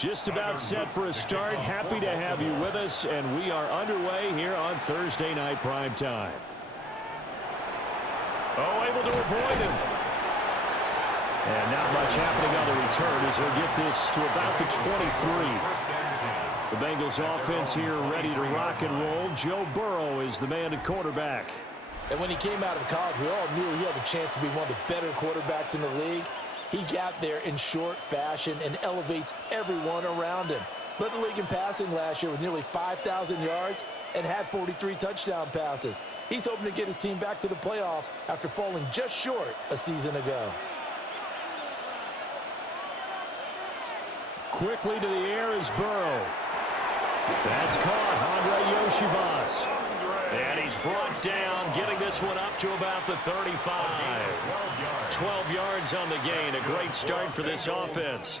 Just about set for a start. Happy to have you with us, and we are underway here on Thursday Night Primetime. Oh, able to avoid him. And not much happening on the return as he'll get this to about the 23. The Bengals offense here ready to rock and roll. Joe Burrow is the man at quarterback. And when he came out of college, we all knew he had a chance to be one of the better quarterbacks in the league. He got there in short fashion and elevates everyone around him. Led the league in passing last year with nearly 5,000 yards and had 43 touchdown passes. He's hoping to get his team back to the playoffs after falling just short a season ago. Quickly to the air is Burrow. That's caught. Andre Yoshivas. And he's brought down, getting this one up to about the 35. 12 yards on the gain. A great start for this offense.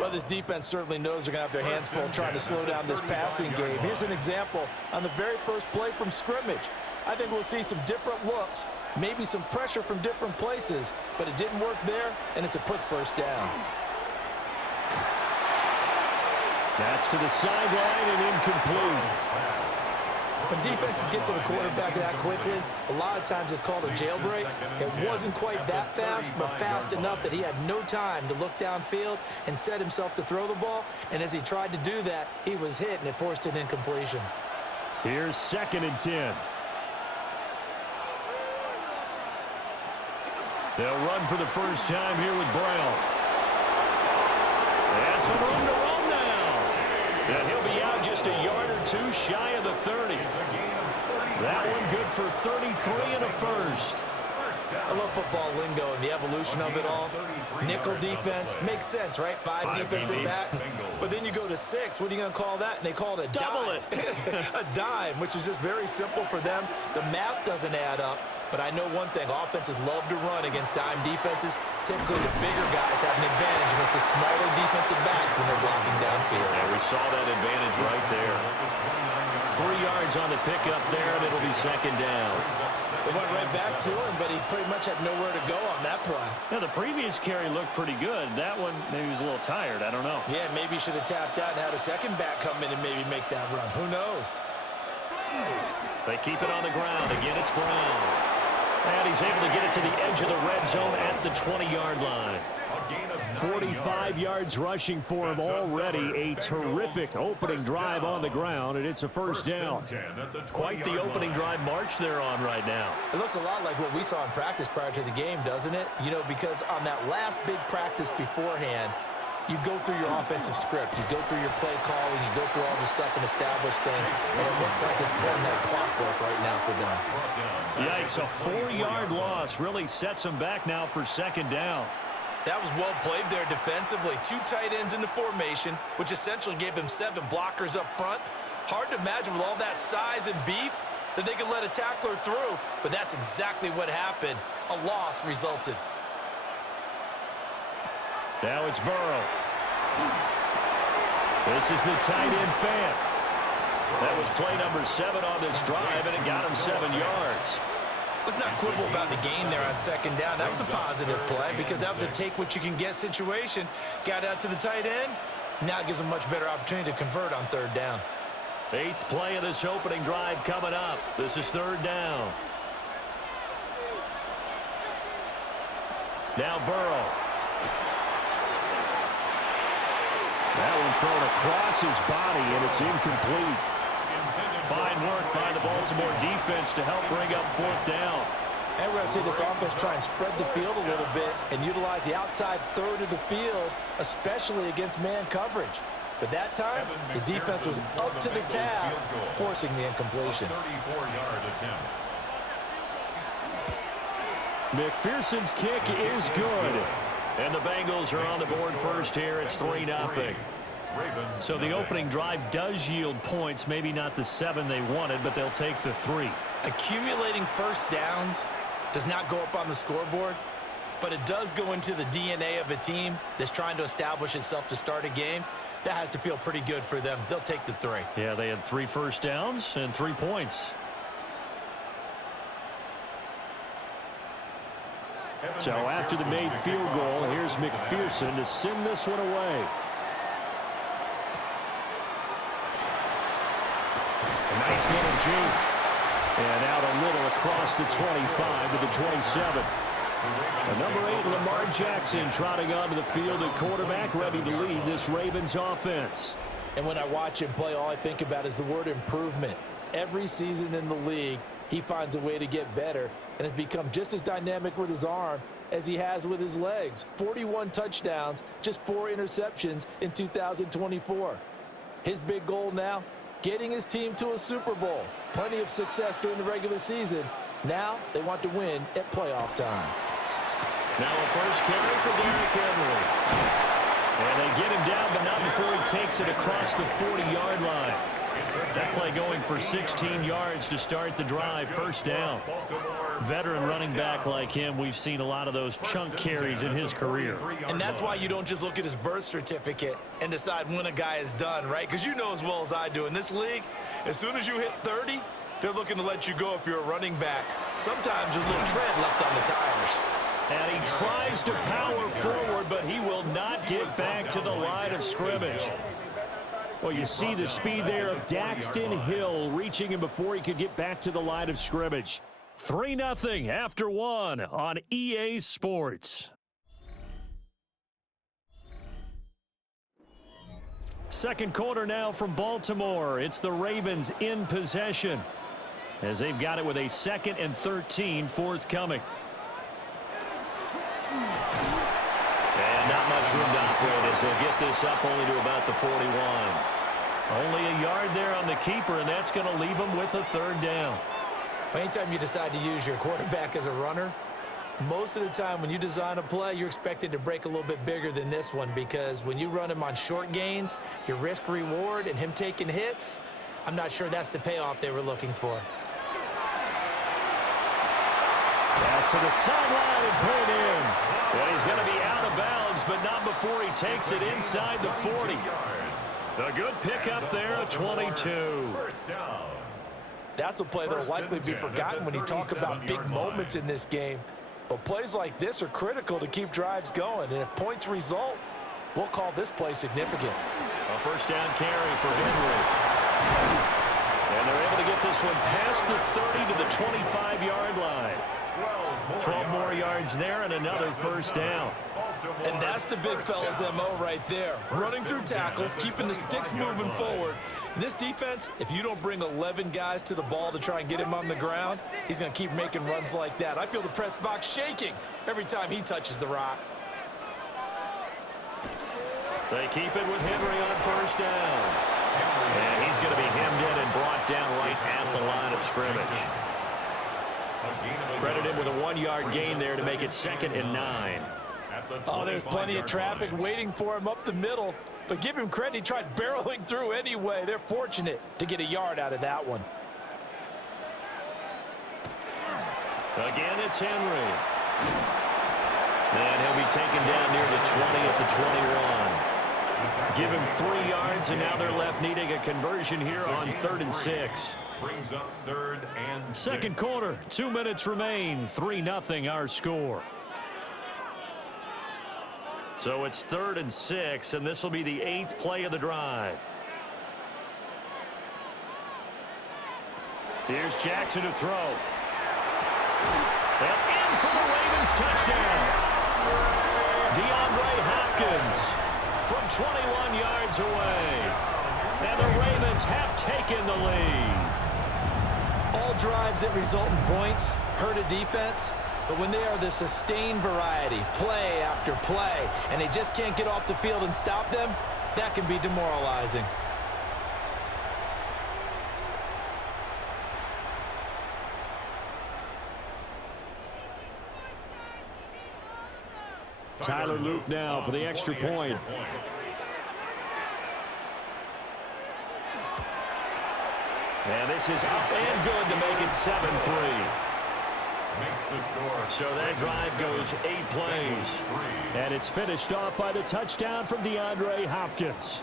Well, this defense certainly knows they're going to have their hands full trying to slow down this passing game. Here's an example on the very first play from scrimmage. I think we'll see some different looks, maybe some pressure from different places, but it didn't work there, and it's a quick first down. That's to the sideline and incomplete. When defenses get to the quarterback that quickly, a lot of times it's called a jailbreak. It wasn't quite that fast, but fast enough that he had no time to look downfield and set himself to throw the ball. And as he tried to do that, he was hit, and it forced an incompletion. Here's 2nd and 10. They'll run for the first time here with Brown. And some room to run now. And he'll be out just a yard or two shy of the 30. That one good for 33 and a first. I love football lingo and the evolution of it all. Nickel defense makes sense, right? 5 defensive backs. But then you go to 6. What are you going to call that? And they call it a double dime. A dime, which is just very simple for them. The math doesn't add up. But I know one thing, offenses love to run against dime defenses. Typically, the bigger guys have an advantage against the smaller defensive backs when they're blocking downfield. Yeah, we saw that advantage right there. 3 yards on the pickup there, and it'll be 2nd down. They went right back to him, but he pretty much had nowhere to go on that play. Yeah, the previous carry looked pretty good. That one, maybe he was a little tired. I don't know. Yeah, maybe he should have tapped out and had a second back come in and maybe make that run. Who knows? They keep it on the ground. Again, it's Brown. And he's able to get it to the edge of the red zone at the 20-yard line. 45 yards rushing for him already. A terrific opening drive on the ground, and it's a first down. Quite the opening drive march they're on right now. It looks a lot like what we saw in practice prior to the game, doesn't it? You know, because on that last big practice beforehand, you go through your offensive script. You go through your play calling. You go through all the stuff and establish things. And it looks like it's going like clockwork right now for them. Yikes, a 4-yard loss really sets them back now for 2nd down. That was well played there defensively. 2 tight ends in the formation, which essentially gave them 7 blockers up front. Hard to imagine with all that size and beef that they could let a tackler through. But that's exactly what happened. A loss resulted. Now it's Burrow. This is the tight end fan. That was play number 7 on this drive, and it got him 7 yards. Let's not quibble about the gain there on 2nd down. That was a positive play because that was a take-what-you-can-get situation. Got out to the tight end. Now it gives them a much better opportunity to convert on 3rd down. 8th play of this opening drive coming up. This is 3rd down. Now Burrow. That one thrown across his body, and it's incomplete. Fine work by the Baltimore defense to help bring up 4th down. And we're going to see this offense try and spread the field a little bit and utilize the outside third of the field, especially against man coverage. But that time, the defense was up to the task, forcing the incompletion. McPherson's kick is good. And the Bengals are on the board first here. It's 3-0. So the opening drive does yield points, maybe not the 7 they wanted, but they'll take the 3. Accumulating first downs does not go up on the scoreboard, but it does go into the DNA of a team that's trying to establish itself to start a game. That has to feel pretty good for them. They'll take the 3. Yeah, they had 3 first downs and 3 points. So after the made field goal, here's McPherson to send this one away. Nice little juke. And out a little across the 25 to the 27. Number 8, Lamar Jackson, trotting onto the field at quarterback, ready to lead this Ravens offense. And when I watch him play, all I think about is the word improvement. Every season in the league, he finds a way to get better and has become just as dynamic with his arm as he has with his legs. 41 touchdowns, just 4 interceptions in 2024. His big goal now, getting his team to a Super Bowl. Plenty of success during the regular season. Now they want to win at playoff time. Now a first carry for Derrick Henry. And they get him down, but not before he takes it across the 40-yard line. That play going for 16 yards to start the drive, first down. Veteran running back like him, we've seen a lot of those chunk carries in his career. And that's why you don't just look at his birth certificate and decide when a guy is done, right? Because you know as well as I do, in this league, as soon as you hit 30, they're looking to let you go if you're a running back. Sometimes there's a little tread left on the tires. And he tries to power forward, but he will not get back to the line of scrimmage. Well, you see the speed there of Daxton Hill reaching him before he could get back to the line of scrimmage. 3-0 after 1 on EA Sports. Second quarter now from Baltimore. It's the Ravens in possession as they've got it with a 2nd and 13 forthcoming. And not much room to operate as they'll get this up only to about the 41. Only a yard there on the keeper, and that's going to leave them with a 3rd down. Anytime you decide to use your quarterback as a runner, most of the time when you design a play, you're expected to break a little bit bigger than this one, because when you run him on short gains, your risk-reward and him taking hits, I'm not sure that's the payoff they were looking for. Pass to the sideline and put it in. And he's going to be out of bounds, but not before he takes it inside the 40. A good pickup there at 22. That's a play that will likely be forgotten when you talk about big moments in this game. But plays like this are critical to keep drives going. And if points result, we'll call this play significant. A first down carry for Henry. And they're able to get this one past the 30 to the 25-yard line. 12 more yards there and another first down. And that's the big fella's MO right there. Running through tackles, keeping the sticks moving forward. This defense, if you don't bring 11 guys to the ball to try and get him on the ground, he's going to keep making runs like that. I feel the press box shaking every time he touches the rock. They keep it with Henry on first down. And he's going to be hemmed in and brought down right at the line of scrimmage. Credit him with a 1-yard gain there to make it 2nd and 9. Oh, there's plenty of traffic waiting for him up the middle. But give him credit, he tried barreling through anyway. They're fortunate to get a yard out of that one. Again, it's Henry. And he'll be taken down near the 20 at the 21. Give him 3 yards, and now they're left needing a conversion here on 3rd and 6. Brings up 3rd and 6. Second quarter, 2 minutes remain. 3-0 our score. So it's 3rd and 6, and this will be the 8th play of the drive. Here's Jackson to throw. And in for the Ravens touchdown. DeAndre Hopkins from 21 yards away. And the Ravens have taken the lead. All drives that result in points hurt a defense, but when they are the sustained variety, play after play, and they just can't get off the field and stop them, that can be demoralizing. Tyler Luke now for the extra point. And this is up and good to make it 7-3. So that drive goes 8 plays. And it's finished off by the touchdown from DeAndre Hopkins.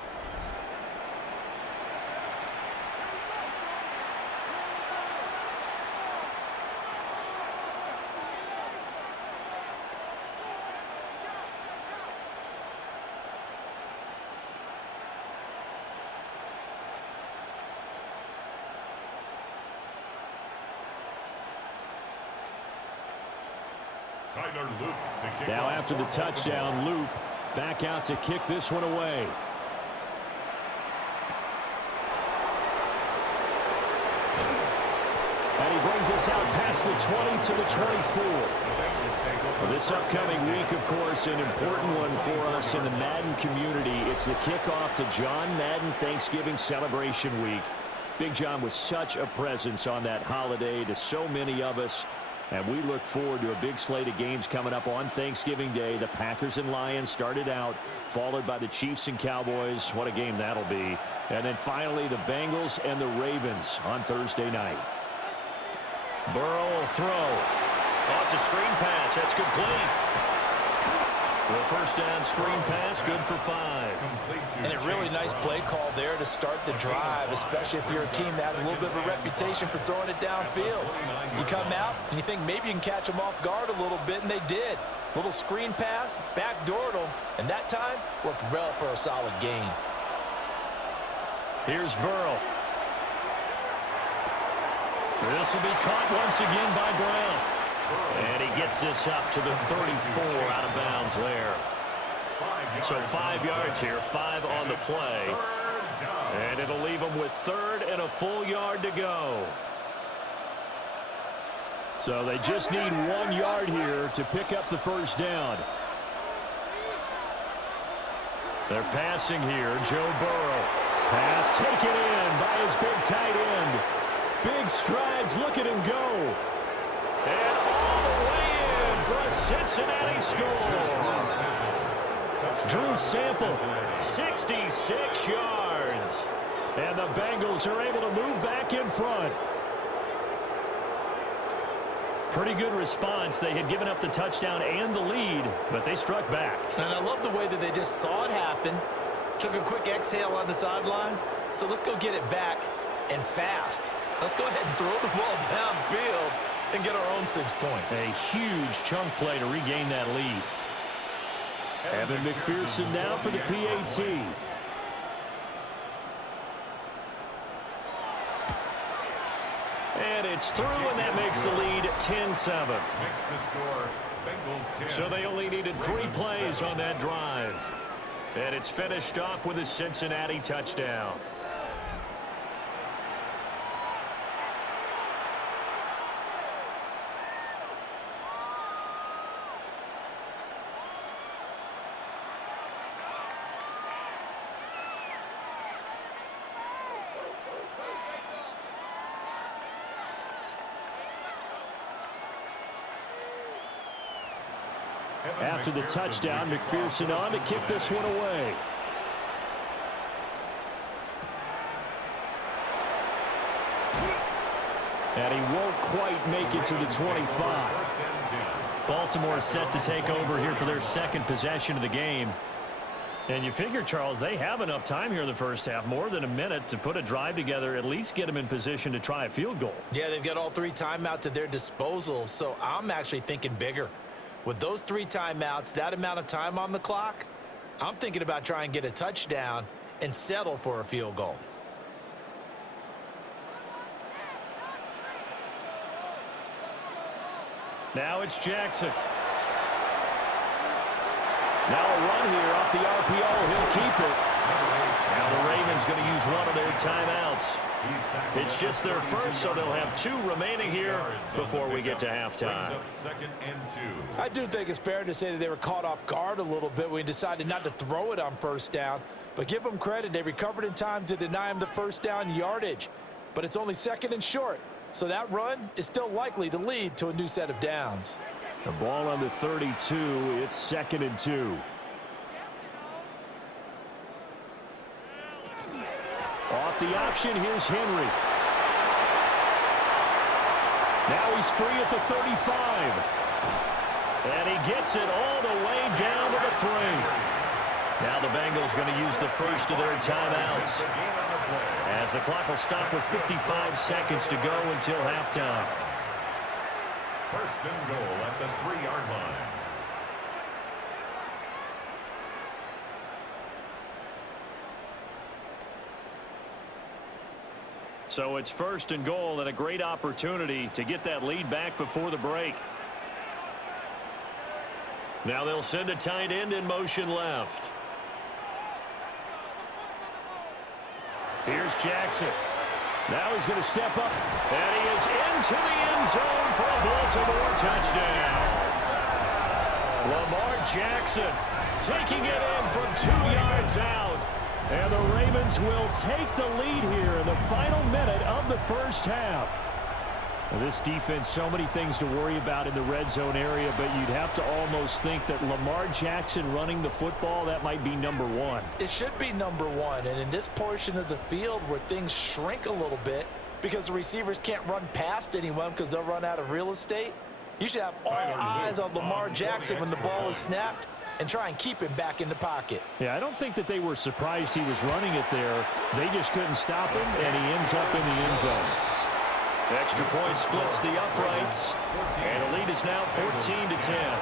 Now after the touchdown, Loop back out to kick this one away. And he brings us out past the 20 to the 24. Well, this upcoming week, of course, an important one for us in the Madden community. It's the kickoff to John Madden Thanksgiving Celebration Week. Big John was such a presence on that holiday to so many of us. And we look forward to a big slate of games coming up on Thanksgiving Day. The Packers and Lions started out, followed by the Chiefs and Cowboys. What a game that'll be. And then finally the Bengals and the Ravens on Thursday night. Burrow will throw. Oh, it's a screen pass. That's complete. Well, first down screen pass, good for 5. And a really nice play call there to start the drive, especially if you're a team that has a little bit of a reputation for throwing it downfield. You come out and you think maybe you can catch them off guard a little bit, and they did. Little screen pass, backdoored them, and that time worked well for a solid gain. Here's Burrow. This will be caught once again by Brown. And he gets this up to the 34 out of bounds there. So 5 yards here, 5 on the play. And it'll leave him with 3rd and a full yard to go. So they just need 1 yard here to pick up the first down. They're passing here. Joe Burrow. Pass taken in by his big tight end. Big strides. Look at him go. And all the way in for a Cincinnati score. Drew Sample, 66 yards. And the Bengals are able to move back in front. Pretty good response. They had given up the touchdown and the lead, but they struck back. And I love the way that they just saw it happen. Took a quick exhale on the sidelines. So let's go get it back and fast. Let's go ahead and throw the ball downfield and get our own 6 points. A huge chunk play to regain that lead. Evan McPherson now for the PAT. And it's through, and that makes the lead 10-7. So they only needed 3 plays on that drive. And it's finished off with a Cincinnati touchdown. After the touchdown, McPherson on to kick this one away. And he won't quite make it to the 25. Baltimore is set to take over here for their 2nd possession of the game. And you figure, Charles, they have enough time here in the first half, more than a minute, to put a drive together, at least get them in position to try a field goal. Yeah, they've got all 3 timeouts at their disposal, so I'm actually thinking bigger. With those 3 timeouts, that amount of time on the clock, I'm thinking about trying to get a touchdown and settle for a field goal. Now it's Jackson. Now a run here off the RPO. He'll keep it. Now the Ravens going to use one of their timeouts. It's just their first, so they'll have 2 remaining here before we get to halftime. I do think it's fair to say that they were caught off guard a little bit when we decided not to throw it on first down. But give them credit. They recovered in time to deny him the first down yardage. But it's only 2nd and short. So that run is still likely to lead to a new set of downs. The ball on the 32. It's 2nd and 2. Off the option, here's Henry. Now he's free at the 35. And he gets it all the way down to the 3. Now the Bengals going to use the first of their timeouts, as the clock will stop with 55 seconds to go until halftime. 1st and goal at the 3-yard line. So it's 1st and goal, and a great opportunity to get that lead back before the break. Now they'll send a tight end in motion left. Here's Jackson. Now he's going to step up, and he is into the end zone for a Baltimore touchdown. Lamar Jackson taking it in from 2 yards out. And the Ravens will take the lead here in the final minute of the first half. Now this defense, so many things to worry about in the red zone area, but you'd have to almost think that Lamar Jackson running the football, that might be number one. It should be number one, and in this portion of the field where things shrink a little bit because the receivers can't run past anyone because they'll run out of real estate, you should have all eyes on Lamar Jackson when the ball is snapped and try and keep him back in the pocket. Yeah, I don't think that they were surprised he was running it there. They just couldn't stop him, and he ends up in the end zone. Extra point splits the uprights, and the lead is now 14-10.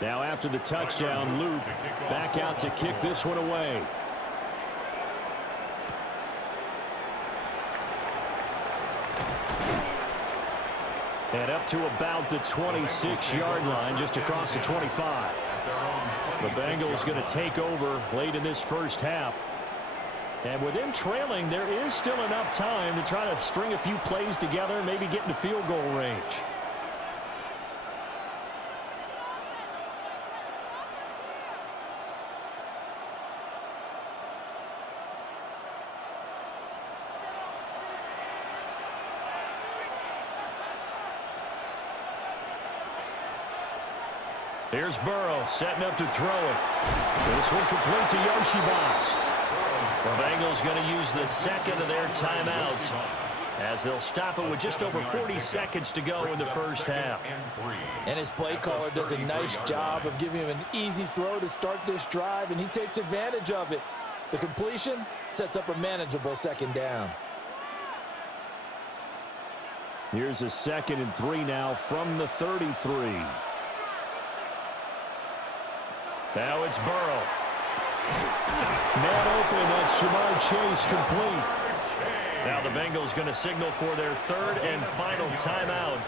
Now after the touchdown, Luke back out to kick this one away. And up to about the 26-yard line, just across the 25. The Bengals going to take over late in this first half. And with them trailing, there is still enough time to try to string a few plays together, maybe get into field goal range. Here's Burrow setting up to throw it. This one complete to Yoshibas. The Bengals going to use the second of their timeouts as they'll stop it with just over 40 seconds to go in the first half. And his play caller does a nice job of giving him an easy throw to start this drive, and he takes advantage of it. The completion sets up a manageable second down. Here's a 2nd and 3 now from the 33. Now it's Burrow. Man open, that's Jamar Chase complete. Now the Bengals going to signal for their 3rd and final timeout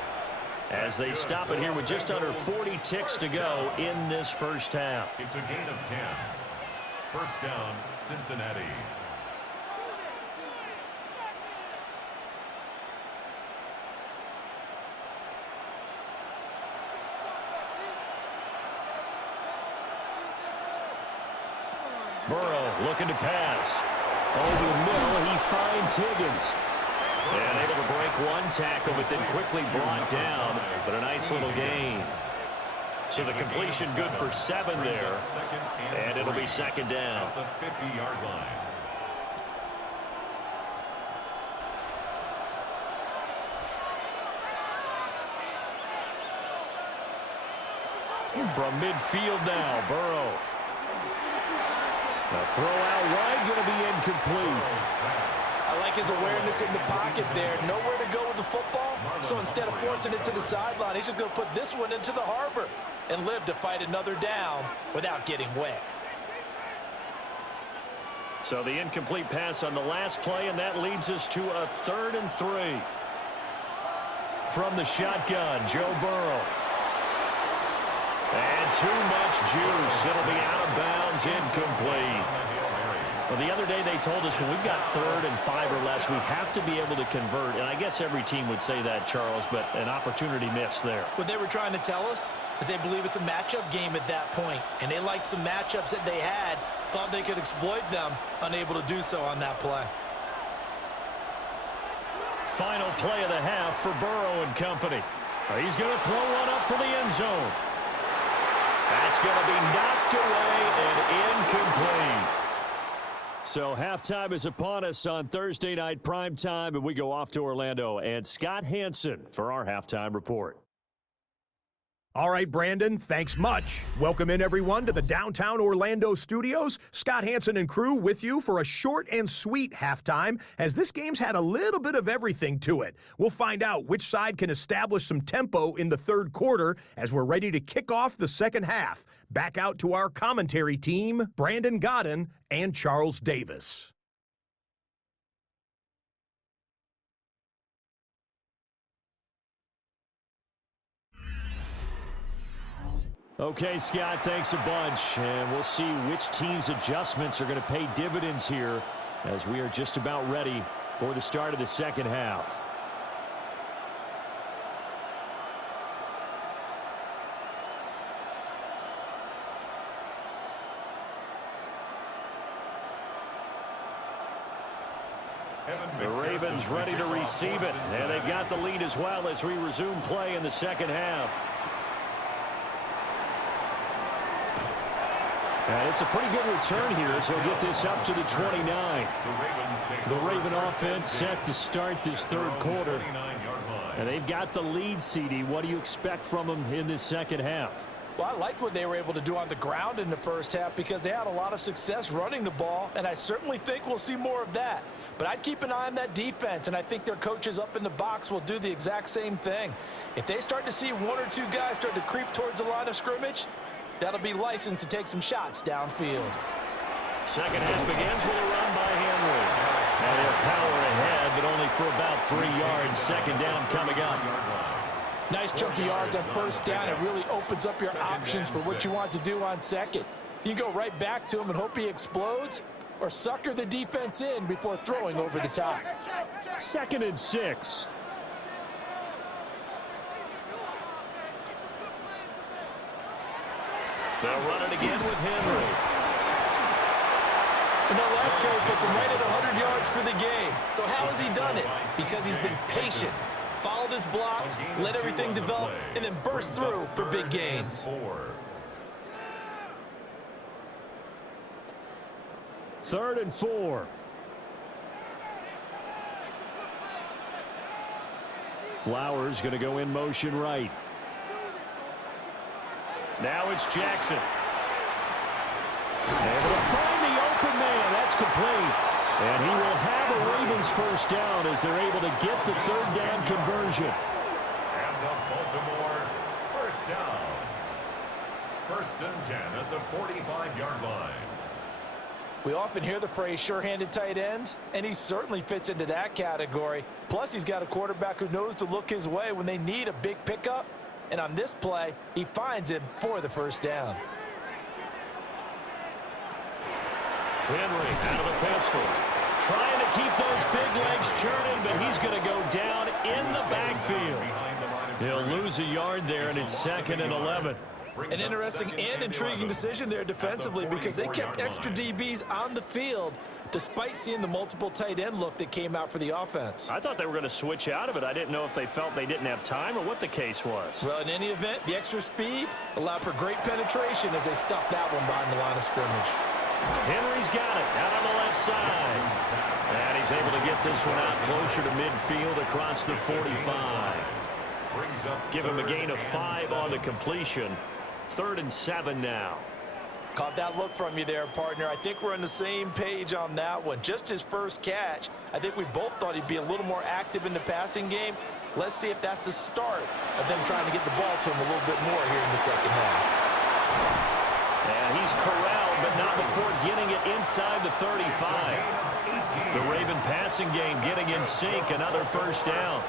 as they stop it here with just under 40 ticks to go in this first half. It's a gain of 10. First down, Cincinnati. Burrow looking to pass. Over the middle, he finds Higgins. And able to break one tackle, but then quickly brought down. But a nice little gain. So the completion good for 7 there. And it'll be 2nd down. At the 50-yard line. From midfield now, Burrow. The throw out wide going to be incomplete. I like his awareness in the pocket there. Nowhere to go with the football, so instead of forcing it to the sideline, he's just going to put this one into the harbor and live to fight another down without getting wet. So the incomplete pass on the last play, and that leads us to a 3rd and 3. From the shotgun, Joe Burrow. And too much juice. It'll be out of bounds, incomplete. Well, the other day they told us when we've got 3rd and 5 or less, we have to be able to convert. And I guess every team would say that, Charles, but an opportunity missed there. What they were trying to tell us is they believe it's a matchup game at that point. And they liked some matchups that they had, thought they could exploit them, unable to do so on that play. Final play of the half for Burrow and company. He's going to throw one up for the end zone. That's going to be knocked away and incomplete. So halftime is upon us on Thursday night prime time, and we go off to Orlando. And Scott Hansen for our halftime report. All right, Brandon, thanks much. Welcome in, everyone, to the downtown Orlando studios. Scott Hansen and crew with you for a short and sweet halftime, as this game's had a little bit of everything to it. We'll find out which side can establish some tempo in the third quarter as we're ready to kick off the second half. Back out to our commentary team, Brandon Godden and Charles Davis. Okay, Scott, thanks a bunch. And we'll see which team's adjustments are going to pay dividends here as we are just about ready for the start of the second half. The Ravens ready to receive it. And they've got the lead as well as we resume play in the second half. And it's a pretty good return here, so he'll get this up to the 29. The Raven offense set to start this third quarter. And they've got the lead, CD. What do you expect from them in this second half? Well, I like what they were able to do on the ground in the first half because they had a lot of success running the ball, and I certainly think we'll see more of that. But I'd keep an eye on that defense, and I think their coaches up in the box will do the exact same thing. If they start to see one or two guys start to creep towards the line of scrimmage, that'll be licensed to take some shots downfield. Second half begins with a run by Henry. And they'll power ahead, but only for about 3 yards. Second down coming up. Nice chunky yards on first down. It really opens up your options for what you want to do on second. You go right back to him and hope he explodes, or sucker the defense in before throwing over the top. 2nd and 6. They'll run it again with Henry. And that last carry puts him right at 100 yards for the game. So how has he done it? Because he's been patient, followed his blocks, let everything develop, and then burst through for big gains. 3rd and 4. Flowers going to go in motion right. Now it's Jackson. Able to find the open man. That's complete. And he will have a Ravens first down as they're able to get the third down conversion. And the Baltimore first down. 1st and 10 at the 45-yard line. We often hear the phrase sure-handed tight ends, and he certainly fits into that category. Plus, he's got a quarterback who knows to look his way when they need a big pickup. And on this play, he finds him for the first down. Henry out of the pistol. Trying to keep those big legs churning, but he's going to go down in the backfield. He'll lose a yard there, and it's 2nd and 11. An interesting and intriguing decision there defensively because they kept extra DBs on the field despite seeing the multiple tight end look that came out for the offense. I thought they were going to switch out of it. I didn't know if they felt they didn't have time or what the case was. Well, in any event, the extra speed allowed for great penetration as they stuffed that one behind the line of scrimmage. Henry's got it out on the left side. And he's able to get this one out closer to midfield across the 45. Give him a gain of 5 on the completion. 3rd and 7 now. Caught that look from you there, partner. I think we're on the same page on that one. Just his first catch. I think we both thought he'd be a little more active in the passing game. Let's see if that's the start of them trying to get the ball to him a little bit more here in the second half. And he's corralled, but not before getting it inside the 35. The Raven passing game getting in sync. Another first down.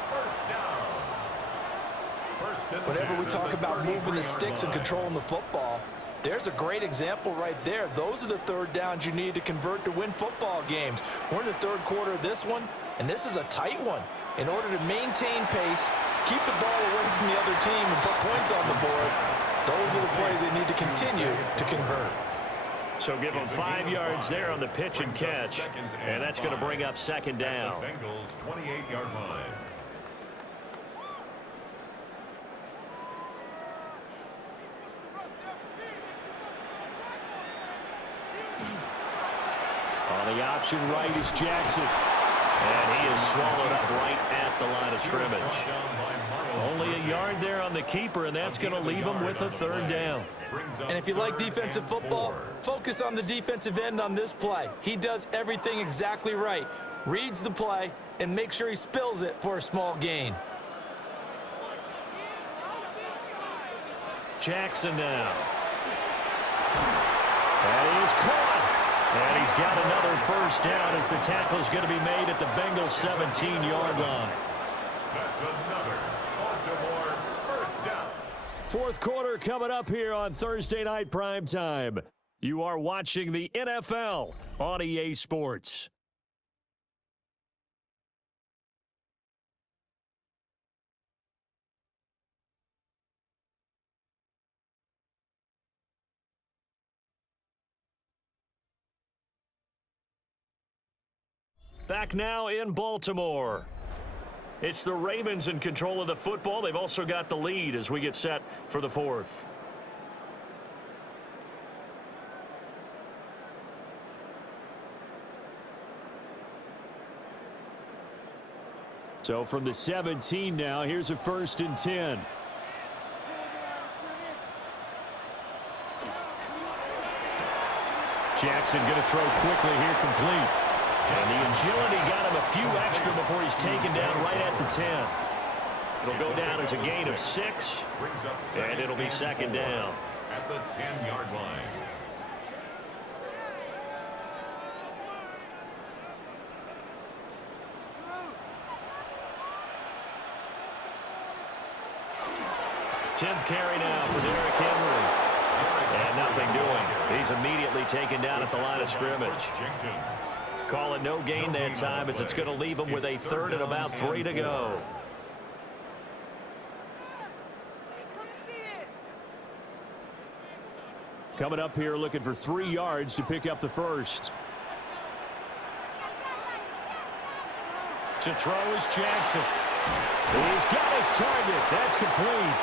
Whenever we talk about moving the sticks and controlling the football, there's a great example right there. Those are the third downs you need to convert to win football games. We're in the third quarter of this one, and this is a tight one. In order to maintain pace, keep the ball away from the other team, and put points on the board, those are the plays they need to continue to convert. So give them 5 yards there on the pitch and catch, and that's going to bring up 2nd down. Bengals 28-yard line. On the option right is Jackson. And he is swallowed up right at the line of scrimmage. Only a yard there on the keeper, and that's going to leave him with a third down. And if you like defensive football, focus on the defensive end on this play. He does everything exactly right. Reads the play and makes sure he spills it for a small gain. Jackson now. And he is caught. And he's got another first down as the tackle's going to be made at the Bengals 17-yard line. That's another Baltimore first down. Fourth quarter coming up here on Thursday Night Primetime. You are watching the NFL on EA Sports. Back now in Baltimore. It's the Ravens in control of the football. They've also got the lead as we get set for the fourth. So from the 17 now, here's a 1st and 10. Jackson going to throw quickly here, complete. And the agility got him a few extra before he's taken down right at the 10. It'll go down as a gain of 6, and it'll be 2nd down. At the 10-yard line. Tenth carry now for Derrick Henry. And nothing doing. He's immediately taken down at the line of scrimmage. Call it no gain that time as it's going to leave him with a 3rd and about 3 to go. Coming up here looking for 3 yards to pick up the first. To throw is Jackson. He's got his target. That's complete.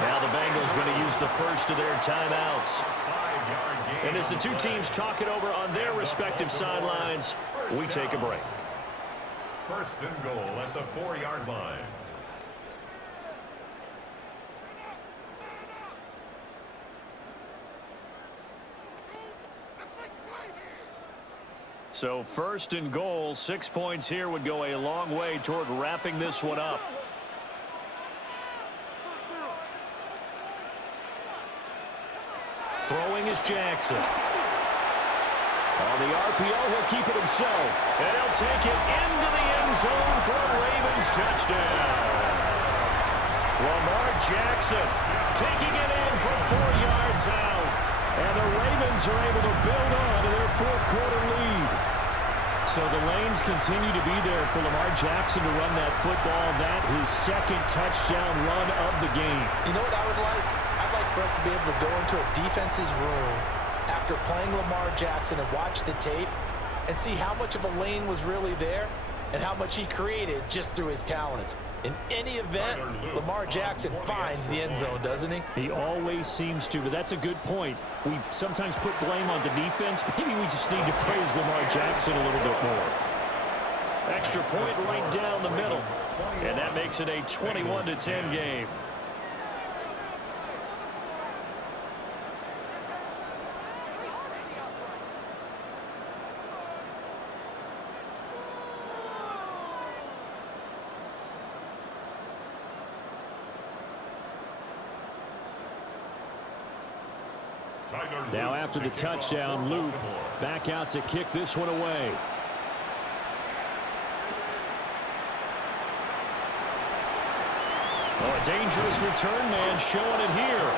Now the Bengals going to use the first of their timeouts. And as the two teams talk it over on their respective sidelines, we take a break. 1st and goal at the 4-yard line. So 1st and goal, 6 points here would go a long way toward wrapping this one up. Throwing is Jackson. On the RPO, he'll keep it himself. And he'll take it into the end zone for a Ravens touchdown. Lamar Jackson taking it in from 4 yards out. And the Ravens are able to build on to their 4th quarter lead. So the lanes continue to be there for Lamar Jackson to run that football. That his 2nd touchdown run of the game. You know what I would like? I'd like for us to be able to go into a defense's room after playing Lamar Jackson and watch the tape and see how much of a lane was really there and how much he created just through his talents. In any event, Lamar Jackson finds the end zone, doesn't he? He always seems to, but that's a good point. We sometimes put blame on the defense. Maybe we just need to praise Lamar Jackson a little bit more. Extra point right down the middle, and that makes it a 21-10 game. Now after the touchdown, Luke back out to kick this one away. Oh, a dangerous return man showing it here.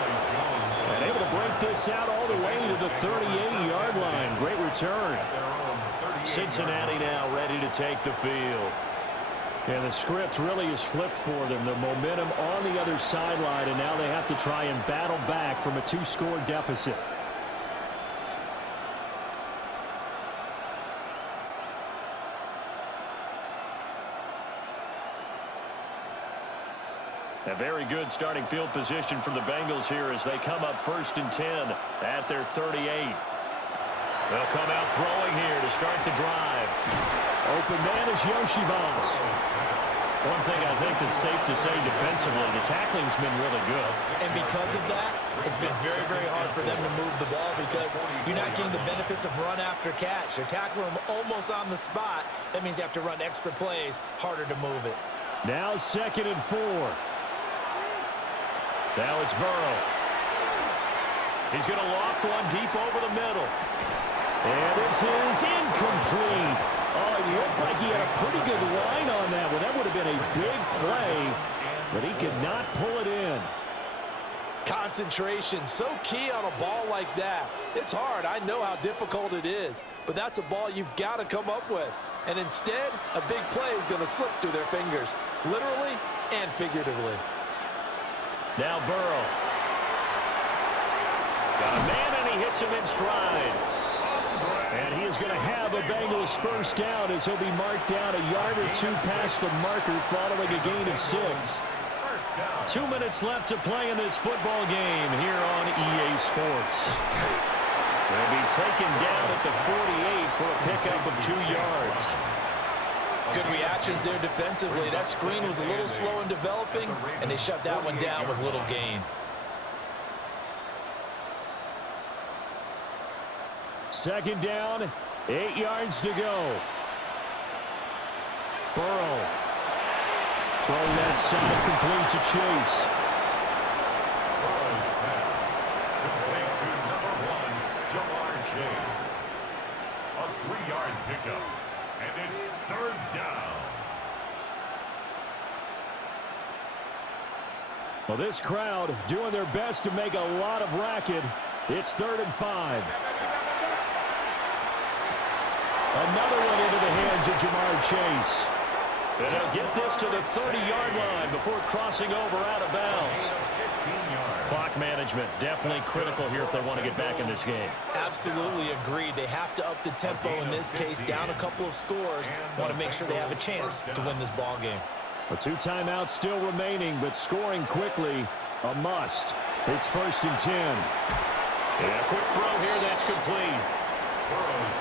And able to break this out all the way to the 38-yard line. Great return. Cincinnati now ready to take the field. And the script really is flipped for them. The momentum on the other sideline, and now they have to try and battle back from a 2-score deficit. A very good starting field position from the Bengals here as they come up 1st and 10 at their 38. They'll come out throwing here to start the drive. Open man is Yoshivas. One thing I think that's safe to say defensively, the tackling's been really good. And because of that, it's been very, very hard for them to move the ball because you're not getting the benefits of run after catch. They're tackling them almost on the spot. That means you have to run extra plays, harder to move it. Now 2nd and 4. Now it's Burrow. He's going to loft one deep over the middle. And this is incomplete. Oh, it looked like he had a pretty good line on that one. That would have been a big play, but he could not pull it in. Concentration, so key on a ball like that. It's hard. I know how difficult it is, but that's a ball you've got to come up with. And instead, a big play is going to slip through their fingers, literally and figuratively. Now Burrow. Got a man, and he hits him in stride. And he is going to have a Bengals first down as he'll be marked down a yard or two past the marker following a gain of 6. 2 minutes left to play in this football game here on EA Sports. They'll be taken down at the 48 for a pickup of 2 yards. Good reactions there defensively. That screen was a little slow in developing, and they shut that one down with little gain. Second down, 8 yards to go. Burrow. Throwing that side complete to Chase. Burrow's pass. Complete to number 1, Jamar Chase. A 3-yard pickup. And it's 3rd down. Well, this crowd doing their best to make a lot of racket. It's 3rd and 5. Another one into the hands of Jamar Chase. And they'll get this to the 30-yard line before crossing over out of bounds. Clock management definitely critical here if they want to get back in this game. Absolutely agreed. They have to up the tempo in this case, down a couple of scores. Want to make sure they have a chance to win this ball game. A 2 timeouts still remaining, but scoring quickly, a must. It's 1st and 10. And a quick throw here, that's complete.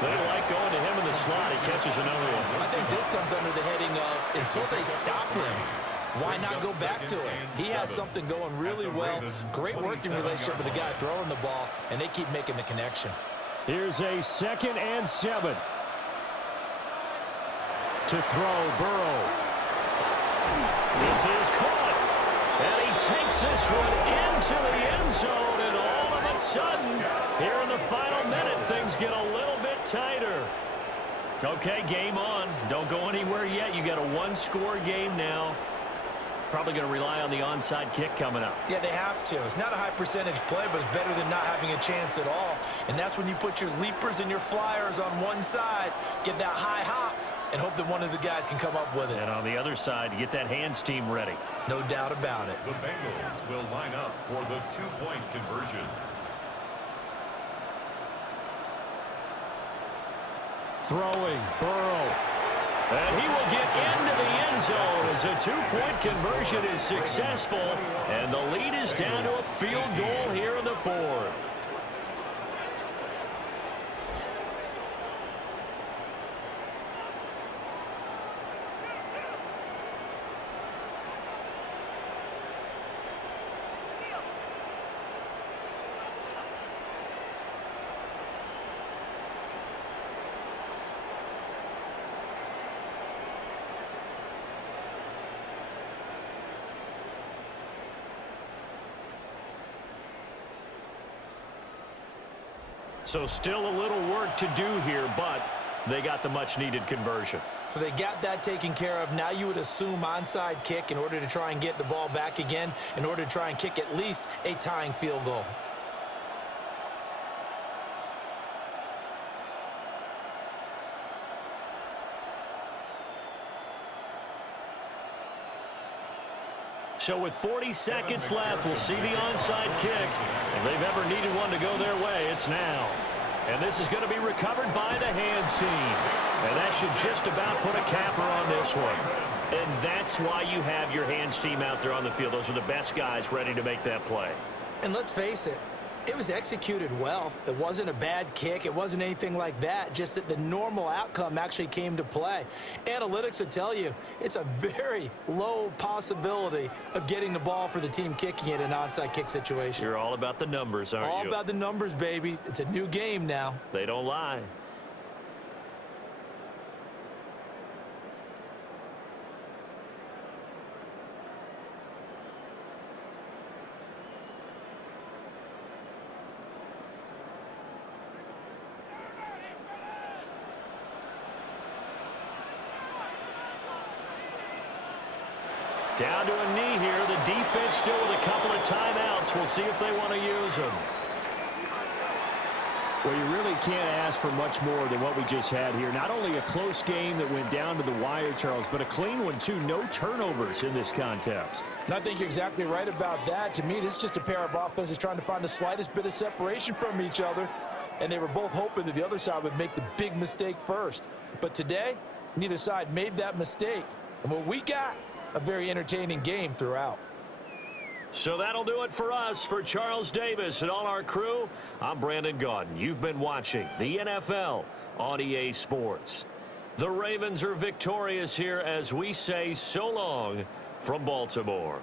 They like going to him in the slot. He catches another one. I think this comes under the heading of until they stop him, why not go back to it? He has something going really well. Great working relationship with the guy throwing the ball, and they keep making the connection. Here's a 2nd and 7. To throw, Burrow. This is caught. And he takes this one into the end zone, and all of a sudden, here in the final minute, things get a little bit tighter. Okay, game on. Don't go anywhere yet. You got a 1-score game now. Probably going to rely on the onside kick coming up. Yeah, they have to. It's not a high percentage play, but it's better than not having a chance at all. And that's when you put your leapers and your flyers on one side, get that high hop, and hope that one of the guys can come up with it. And on the other side, get that hands team ready. No doubt about it. The Bengals will line up for the 2-point conversion. Throwing, Burrow. And he will get into the end zone as a 2-point conversion is successful. And the lead is down to a field goal here in the 4th. So still a little work to do here, but they got the much-needed conversion. So they got that taken care of. Now you would assume onside kick in order to try and get the ball back again, in order to try and kick at least a tying field goal. So with 40 seconds left, we'll see the onside kick. If they've ever needed one to go their way, it's now. And this is going to be recovered by the hands team. And that should just about put a capper on this one. And that's why you have your hands team out there on the field. Those are the best guys ready to make that play. And let's face it, It was executed well. It wasn't a bad kick. It wasn't anything like that. Just that the normal outcome actually came to play. Analytics will tell you it's a very low possibility of getting the ball for the team kicking it in an onside kick situation. You're all about the numbers, aren't you? All about the numbers, baby. It's a new game now. They don't lie. Down to a knee here. The defense still with a couple of timeouts. We'll see if they want to use them. Well, you really can't ask for much more than what we just had here. Not only a close game that went down to the wire, Charles, but a clean one, too. No turnovers in this contest. And I think you're exactly right about that. To me, this is just a pair of offenses trying to find the slightest bit of separation from each other, and they were both hoping that the other side would make the big mistake first. But today, neither side made that mistake. And what we got, a very entertaining game throughout. So that'll do it for us. For Charles Davis and all our crew, I'm Brandon Gaudin. You've been watching the NFL on EA Sports. The Ravens are victorious here as we say so long from Baltimore.